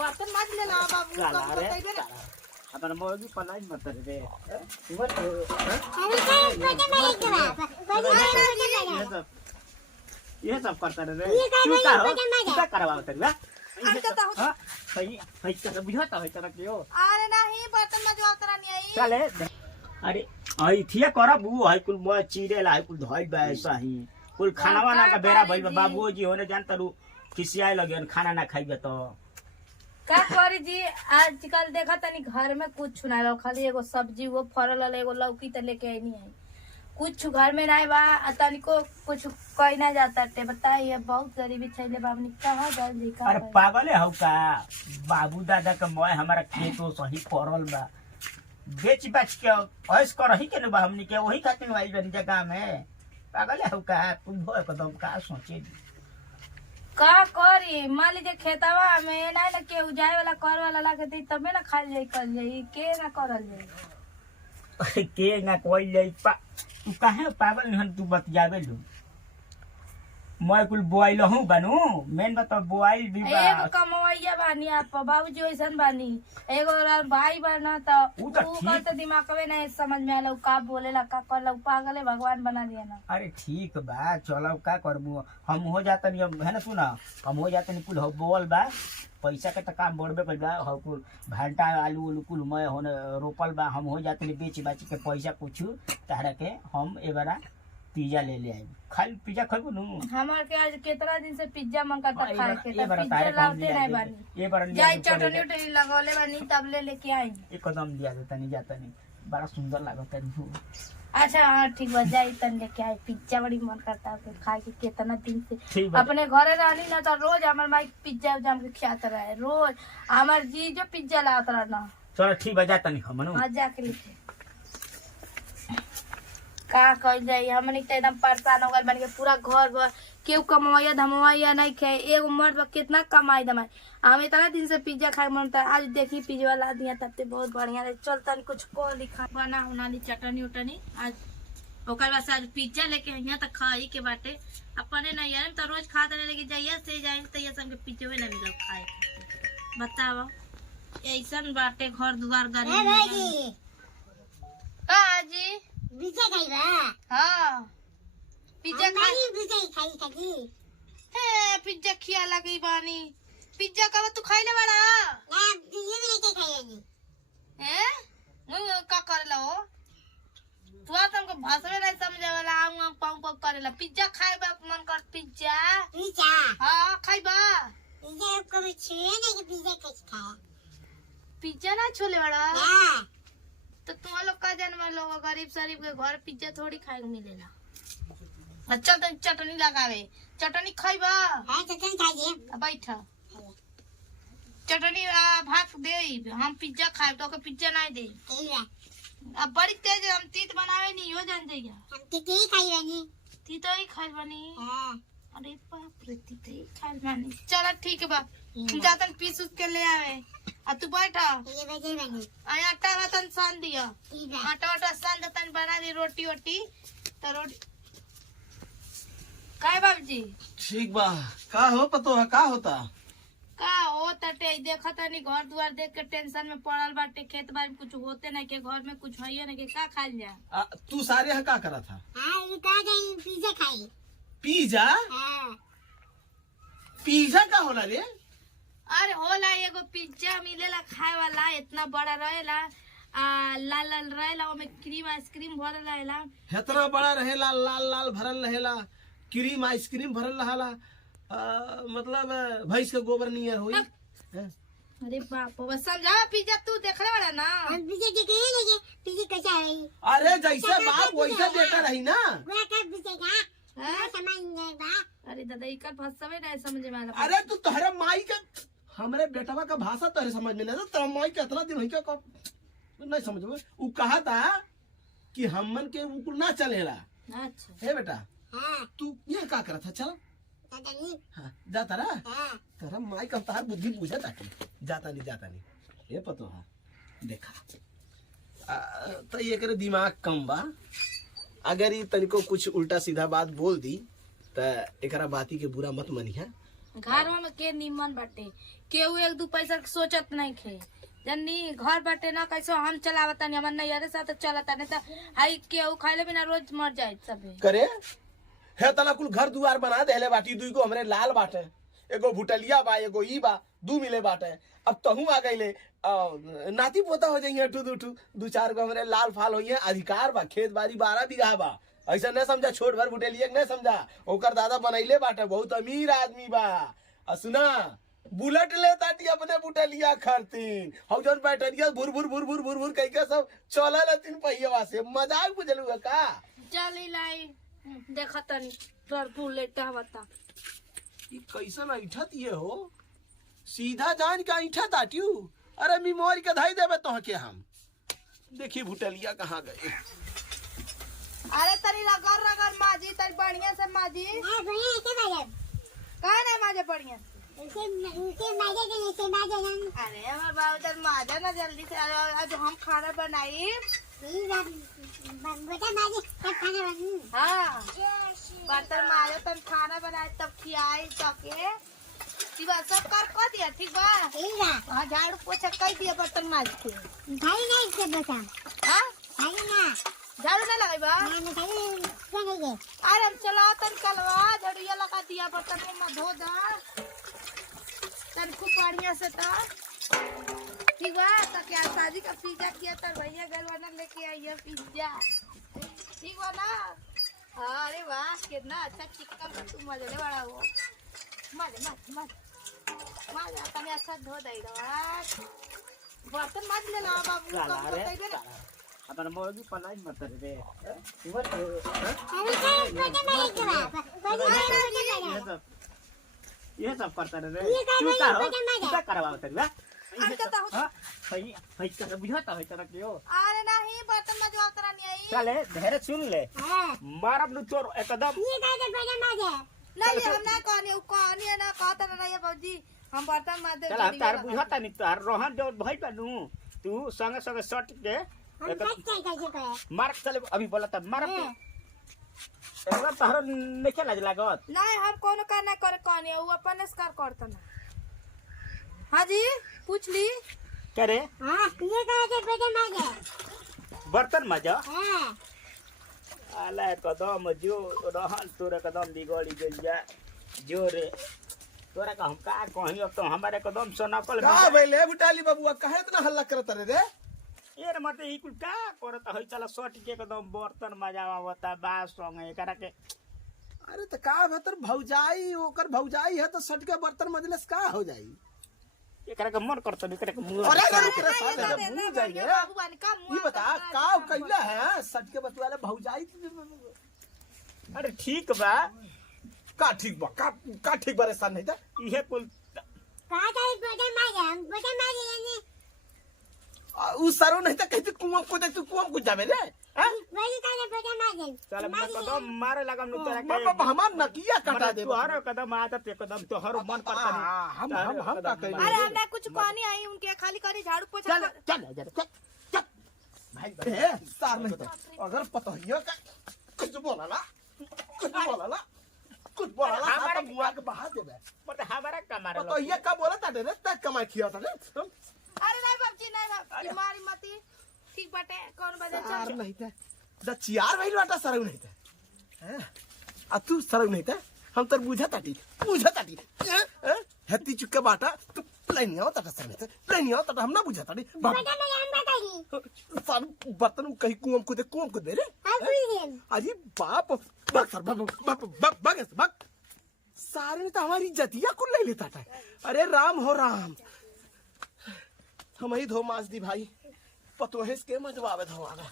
बर्तन माज ले ला बाबू काला कब रे बताइबे ना अपन मोगी पलाई मत रे मत ये सब करता रे तू का करवा तेरा अरे तो हां सही सही का बुझाता है तेरा क्यों अरे नहीं बर्तन मजवा करा नहीं आई चले अरे आई थिया करबू है कुल म चीरे ला है कुल धइल बा ऐसा ही कुल खाना वाना का बेरा भइल बा बाबूजी होने जानता रू खिसियाए लगे खाना ना खाइबे तो का करी जी आजकल देखा तनी घर में कुछ ना रहो खाली एगो सब्जी वो फरल वाला एगो लौकी त लेके आई नहीं है कुछ घर में नहीं बा तनिको कुछ कही ना जाता टे बताइए बहुत गरीबी छैले बाबनी कहां गल जी का अरे पागल है का बाबू दादा का मोय हमारा खेतो सही पड़ल बा बेच बेच के ऐस करही के न बा हमनी के वही खातिर आई बन जगह में पागल है का तुम हो एकदम का सोचे का करी मान लीजिए खेतवा में ना ना के उजाए वाला कर वाला लाके दी तबे ना खाल जाई कर जाई के ना करल जाई के ना कोई ले तू काहे पागल नहीं तू बतियाबे लू मैं कुल बोआइल हूं बनू मेन बता बोआइल भी बा एगो कमवैया बानी आप बाबूजी वैसन बानी एगो भाई बना तो ऊ तो ऊ ठीक। कर तो दिमाग में नहीं समझ में आलो का बोलेला का करला पागल है भगवान बना दिया ना अरे ठीक बा चलो का करबू हम हो जातनी अब है ना सुना हम हो जातनी कुल हो बोल बा पैसा के तो काम बढ़बे कर बा हो कुल भांटा आलू उलू कुल मैं होने रोपल बा हम हो जातनी बेच बाच के पैसा कुछ तारा के हम एबारा पिज्जा ले ले आई खाली पिज्जा खाबू नु हमार के आज कितना दिन से पिज्जा मन करता खाए के ये तो बार पिज्जा तारे काम लाते लिया नहीं बानी ये बार जाई चटनी उटनी लगौले बानी तब ले लेके आई एकदम दिया देता नहीं जाता नहीं बड़ा सुंदर लागता है अच्छा हाँ ठीक बा जाई तन लेके आई पिज्जा बड़ी मन करता है खाए के कितना दिन से ठीक बा अपने घरे रहनी ना तो रोज हमार माई पिज्जा जाम के खियात रहे रोज हमार जी जो पिज्जा लात रहा ना चलो ठीक बा जाता नहीं हम हाँ जाके लेके का कह जाई हमनी तो एकदम परेशान हो गए बन के पूरा घर भर केहू कमाइया धमवाइया नहीं खाए एगो मर्द बा कितना कमाई धमाई हम इतना दिन से पिज्जा खाए मन था आज देखी पिज्जा ला दिया तब ते बहुत बढ़िया रहे चल तनी कुछ को लिखा बना उना ली चटनी उटनी आज ओकर बाद से आज पिज्जा लेके यहाँ तक खाई के बाटे अपने नहीं यार तो रोज खा दे लेके जाइए से जाए तो ये सब के पिज्जे ना मिलो खाए बताओ ऐसन बाटे घर दुआर गरीब जी पिज्जा खाइबा हाँ पिज्जा खाई पिज्जा खाई खाई है पिज्जा खिया लगी बानी पिज्जा कब तू खाइले बड़ा ना पिज्जा में नहीं खाई हैं मैं का करला हो तू आ तुमको भाषा में नहीं समझे वाला आऊं पाऊ पाऊ करेला पिज्जा खाइबा मन कर पिज्जा पिज्जा हां खाइबा पिज्जा कभी छुए नहीं कि पिज्जा कैसे खाया पिज्जा ना छोले बड़ा हां तो तुम लोग का जन्म लोग गरीब शरीफ के घर पिज्जा थोड़ी खाए को मिलेला अच्छा तो चटनी लगावे चटनी खाइबा हां चटनी खाइए बैठा चटनी भात दे हम पिज्जा खाए तो पिज्जा नहीं दे ठीक है अब बड़ी तेज हम तीत बनावे नहीं हो जान जाइए हम कितनी खाई बनी तीत ही खाई बनी हां अरे बाप रे तीत ही खाई बनी चलो ठीक है बा जातन पीस उस के ले आवे आ तू बैठा ये बजे बनी आटा वतन सान दिया ठीक है आटा वाटा सान दतन बना दी रोटी वोटी तो रोटी काय बाबूजी ठीक बा का हो पतो है का होता का हो तटे देखा तनी घर दुआर देख के टेंशन में पड़ल बाटे खेत बाड़ी में कुछ होते नहीं के घर में कुछ है नहीं के का खाल जा तू सारे यहाँ का करा था हां ये का जाई पिज्जा खाई पिज्जा हां पिज्जा का होला रे अरे होला एगो पिज्जा मिलेला खाए वाला इतना बड़ा रहेला लाल लाल रहेला ओमे क्रीम आइसक्रीम भरल रहेला इतना बड़ा रहेला लाल लाल भरल रहेला क्रीम आइसक्रीम भरल रहेला मतलब भैंस के गोबर नियर होई अरे बाप रे समझा पिज्जा तू देखले वाला ना हम पिज्जा देखे नहीं पिज्जा कैसा है अरे जैसे बाप वैसा बेटा रही ना पूरा का पिज्जा का समझ नहीं बा अरे दादा इकर भाषा में नहीं समझ में आला अरे तू तोहरे माई के हमरे बेटवा का भाषा तोहरे समझ में नहीं तेरा माई के इतना दिन हुई क्या नहीं समझ में वो कहा था कि हमन के ऊपर ना चलेला अच्छा हे बेटा हां तू ये का करा था चल दादा नहीं हाँ, जाता ना हां तेरा माई का तार बुद्धि पूछा था जाता नहीं ये पतो है देखा तो ये करे दिमाग कम बा अगर ये तनिको कुछ उल्टा सीधा बात बोल दी तो एकरा बाती के बुरा मत मनिहा घरवा में के निमन बाटे केहू एक दू पैसा के सोचत नहीं खे जन्नी घर बाटे ना कैसे हम चलावता नहीं हमारे नैयरे साथ चलता नहीं तो हाई केहू खाइले बिना रोज मर जाए सबे करे हे तना कुल घर दुआर बना देले बाटी दुई को हमरे लाल बाटे एगो भुटलिया बा एगो ई बा दू मिले बाटे अब तहू आ गईले नाती पोता हो जाइए दू चार गो हमरे लाल फाल होइए अधिकार बा खेत बाड़ी 12 बीघा बा ऐसा न समझा छोट भर भुटलिया न समझा ओकर दादा बनैले बाटे बहुत अमीर आदमी बा सुना बुलेट ले ताटी अपने बुटलिया खरतीन हम जौन बैटरिया भुर भुर भुर भुर भुर भुर कई के सब चलल तीन पहिया से मजाक बुझलू का चली लाई देखा तनी तोर बुलेट आवता ई कैसन ऐठत ये हो सीधा जान के ऐठा ताटियू अरे मिमोरी के धाई देबे तो के हम देखी भुटलिया कहाँ गए अरे तनी रगड़ रगड़ माजी तनी बढ़िया से माजी हां भैया ऐसे बाजे काहे नहीं माजे बढ़िया उनके माजे के ऐसे बाजे ना अरे हमार बाबू तर माजा ना जल्दी से आज हम खाना बनाई ये बेटा माजे तब खाना बन हाँ बर्तन माजे तब खाना बनाए तब खियाई तके ठीक बा सब कर दिया ठीक बा ठीक है हाँ झाड़ू पोछा कर दिया बर्तन माज के भाई नहीं से बेटा हाँ भाई ना झाड़ू ना लगाई बा मैं भाई क्या करेंगे अरे हम चलाओ तन कलवा झड़िया लगा दिया बर्तन में धो दा तन खूब बढ़िया से था ठीक बा तो क्या शादी का पिज्जा किया था भैया घर वाला लेके आई है पिज्जा ठीक बा ना अरे वाह कितना अच्छा चिकन का तू मजे ले बड़ा हो मजे तने अच्छा धो दे बर्तन माज ले ला बाबू चला कब रे धोते रे अपन मोगी पलाई मत रे इवन अरे क्या बेटा मारे के बाद ये सब करता रे ये काय भाई बेटा मारे क्या करवा तरी अरे तो हो हां भाई भाई कर बुझाता है तरह के हो अरे नहीं बर्तन मजवा करा नहीं आई चले धैर्य सुन ले हां मारब नु चोर एकदम ये काय बेटा मारे नहीं हम ना कहानी है ना कहता ना ये बाबूजी हम बर्तन मार दे चल हम तार बुझाता नहीं तार रोहन जो भाई बनू तू संगे संगे सट के हम सच कैसे करे मार चले अभी बोला था मारब एकदम तार नहीं लाज लागत नहीं हम कोनो का ना करे कहानी वो अपन स्कार करता ना हाँ जी पूछ ली करे हां ये काय बेटा मारे बर्तन मजा हां आला कदम जो रहल तोरा कदम बिगड़ी गइल जा जो रे तोरा का हम का कहीं अब तो हमारे कदम से नकल का भइले भुटाली बाबूआ काहे इतना हल्ला करत रे ए रे मते ई कुल का करत है चला सट के कदम बर्तन मजावा बता बास संग एकरा के अरे त का भतर भौजाई ओकर भौजाई है तो सट के बर्तन मजलस का हो जाई एकरा के मन करत एकरा के मुंह अरे अरे तेरे साथ भूल जाइए बाबू का ये बता का कैला है सट के बतवाले भौजाई अरे ठीक बा का ठीक बा का ठीक बा रे सन नहीं था इहे कुल काय बेटा मारे यानी उ सरो नहीं था कहते कुआं को तू कुआं को जावे रे हां वही काय बेटा मारे चल मैं कदम मारे लगम नु तोरा के हमार नकिया कटा दे तू हर कदम आदत एकदम तो हर मन करता नहीं हम का कइले अरे हमने कुछ कहानी आई उनके खाली खाली झाड़ू पोछा चल चल चल भाई ए सार नहीं था अगर पता हिया का कुछ बोला ना हमारे बुआ के बाहर देबे मत हमारा कमारे तो ये का बोला था रे तक कमाई खिया था रे अरे नहीं बाबूजी नहीं बाबू मारी मती ठीक बाटे कौन बजे सार चल नहीं था द चियार भाई बाटा सरऊ नहीं था हैं आ तू सरऊ नहीं था हम तर बुझा ताटी हेती चुके बाटा तू लाइन आओ ता सर नहीं था लाइन आओ ता हम ना बुझा ताटी बेटा मेरे हम बताई सार बर्तन कहीं कुआं को दे रे हां पूरी अजी बाप बक सर बक सारे ने तो हमारी इज्जतिया को ले लेता था अरे राम हो राम हम ही धो मास दी भाई पतोहेस के मजवावे धोवागा